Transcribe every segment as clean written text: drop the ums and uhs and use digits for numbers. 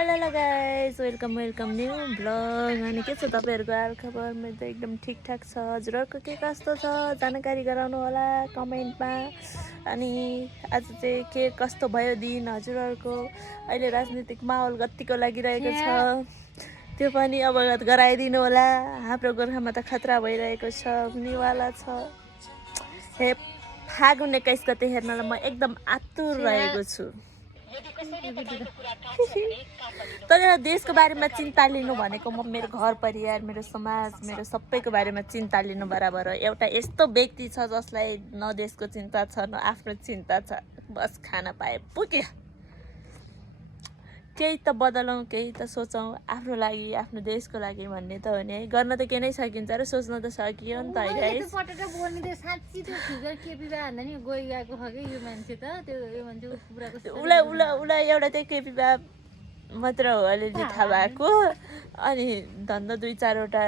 Hello guys, welcome new blog. अनि के छ तपाईहरुको हाल खबर? मेरो त एकदम ठिकठाक छ। हजुरहरुको के कस्तो छ जानकारी गराउनु होला कमेन्टमा। अनि आज चाहिँ के कस्तो भयो दिन हजुरहरुको? अहिले राजनीतिक माहौल कतिको लागिरहेको छ त्यो पनि अवगत गराइदिनु होला। हाम्रो गोर्खामा त खतरा भइरहेको छ, हुनेवाला छ। हे फागुन 21 गते हेर्नलाई म एकदम आतुर रहेको छु। तर देशको बारेमा चिन्ता लिनु भनेको म मेरो घर परिवार, मेरो समाज, मेरो सबैको बारेमा चिन्ता लिनु बराबर हो। एउटा यस्तो व्यक्ति छ जसलाई न देशको चिन्ता छ न आफ्नो चिन्ता छ, बस खाना पाए पुग्यो। केही त बदलौँ, केही त सोचौँ आफ्नो लागि, आफ्नो देशको लागि भन्ने त हो नि है। गर्न त के नै सकिन्छ र सोच्न त सकियो नि त है गाइस। पटक्क बोल्ने त्यो साच्चै त्यो फिगर केपी बा भन्दा नि गइ गएको छ के यो मान्छे त यो मान्छे पुराको उलाई एउटा चाहिँ केपी बा मात्र हो अलिअलि थाहा भएको। अनि धन्दा 2-4वटा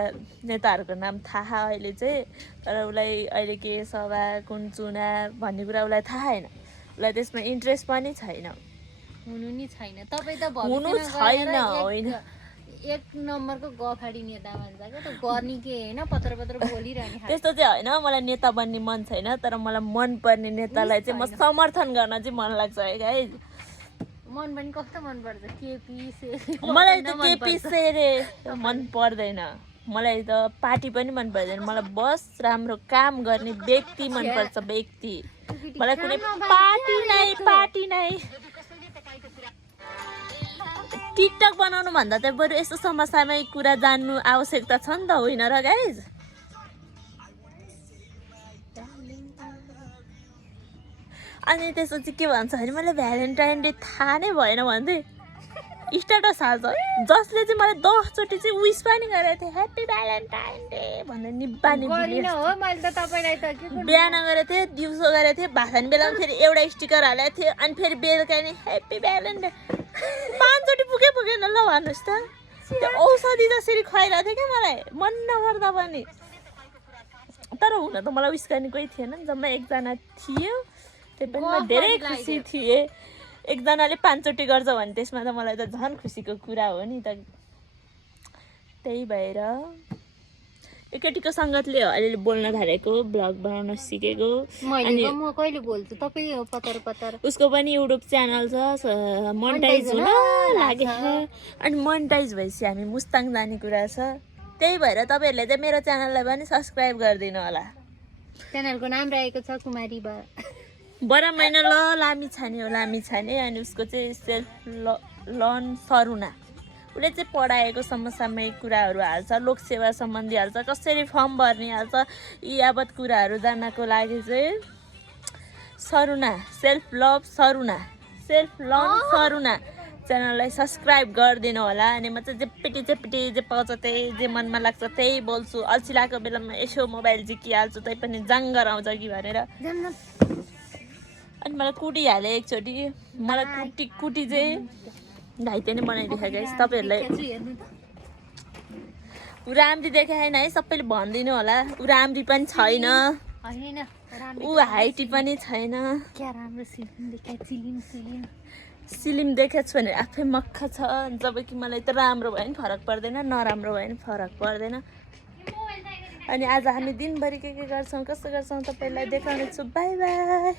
नेताहरूको नाम थाहा अहिले चाहिँ, तर उसलाई अहिले के सभा कुन चुनाव भन्ने कुरा उसलाई थाहा छैन। उसलाई त्यसमा इन्ट्रेस्ट पनि छैन। हुनु नि छैन। तपाई त हुनु छैन होइन, एक नम्बरको गफाडी नेता भन्छ के त गर्ने के हैन, पत्र बोलिरहने खालको। त्यस्तो चाहिँ होइन, मलाई नेता बन्ने मन छैन, तर मलाई मन पर्ने नेतालाई चाहिँ म समर्थन गर्न चाहिँ मन लाग्छ है गाइस। मन पनि कस्तो मन पर्छ? केपी मलाई त केपी शेरे मन पर्दैन, मलाई त पार्टी पनि मन पर्दैन। मलाई बस राम्रो काम गर्ने व्यक्ति मन पर्छ, व्यक्ति। मलाई कुनै पार्टी नै टिकटक बनाउनु भन्दा त बरु यस्तो समसामयिक कुरा जान्नु आवश्यकता छ नि त, होइन र गाइज? अनि त्यसपछि के भन्छ भने मलाई भ्यालेन्टाइन डे थाहा नै भएन भन्दै स्ट्याटस हाल्छ, जसले चाहिँ मलाई 10 चोटि चाहिँ विश पनि गरेको थिएँ, ह्याप्पी भ्यालेन्टाइन डे भन्दै निब्बानी बिहान गरेको थिएँ, दिउँसो गरेको थिएँ, भाषण बेलामा फेरि एउटा स्टिकर हालेको थिएँ, अनि फेरि बेलुका नि ह्याप्पी भ्यालेन्टाइन। 5 चोटि पुगेन ल भन्नुहोस् त। त्यो औषधि जसरी खुवाइरहेको थियो क्या मलाई मन नपर्दा पनि। तर हुन त मलाई विश गर्ने कोही थिएन, जम्मा एकजना थियो, त्यो पनि म धेरै खुसी थिएँ। एकजनाले 5 चोटि गर्छ भने त्यसमा त मलाई त झन् खुसीको कुरा हो नि त। त्यही भएर एकैटिको सङ्गतले अलिअलि बोल्न थालेको, ब्लग बनाउन सिकेको। अनि म कहिले बोल्छु? तपाई हो पतर उसको पनि युट्युब च्यानल छ, मोनेटाइज हुन लागेको छ। अनि मोनेटाइज भएपछि हामी मुस्ताङ जाने कुरा छ। त्यही भएर तपाईहरुले चाहिँ मेरो च्यानललाई पनि सब्स्क्राइब गरिदिनु होला। च्यानलको नाम रहेको छ कुमारी बा बडा महिना लामी छाने हो, लामी छाने। अनि उसको चाहिँ सेल्फ लर्न सरुना, उसले चाहिँ पढाएको समसामयिक कुराहरू हाल्छ, लोकसेवा सम्बन्धी हाल्छ, कसरी फर्म भर्ने हाल्छ, यी यावत कुराहरू जान्नको लागि चाहिँ सरुना, सेल्फ लर्न सरुना च्यानललाई सब्स्क्राइब गरिदिनु होला। अनि म चाहिँ जेपिटी जे पाउँछ त्यही, जे मनमा लाग्छ त्यही बोल्छु। अल्छी लागेको बेलामा यसो मोबाइल झिकिहाल्छु, तै पनि जाङ्गर आउँछ कि भनेर। अनि मलाई कुटी हाले एकचोटि, मलाई कुटी चाहिँ घाइते नै बनाइदिएको गाइस। तपाईहरुलाई ऊ राम्री देखे छैन है, सबैले भनिदिनु होला। ऊ राम्री पनि छैन, ऊ हाइटी पनि छैन। सिलिम देखेको छु भने आफै मक्ख छ, जबकि मलाई त राम्रो भयो नि फरक पर्दैन, नराम्रो भयो नि फरक पर्दैन। अनि आज हामी दिनभरि के गर्छौँ, कसो गर्छौँ तपाईँलाई देखाउने छु। By by.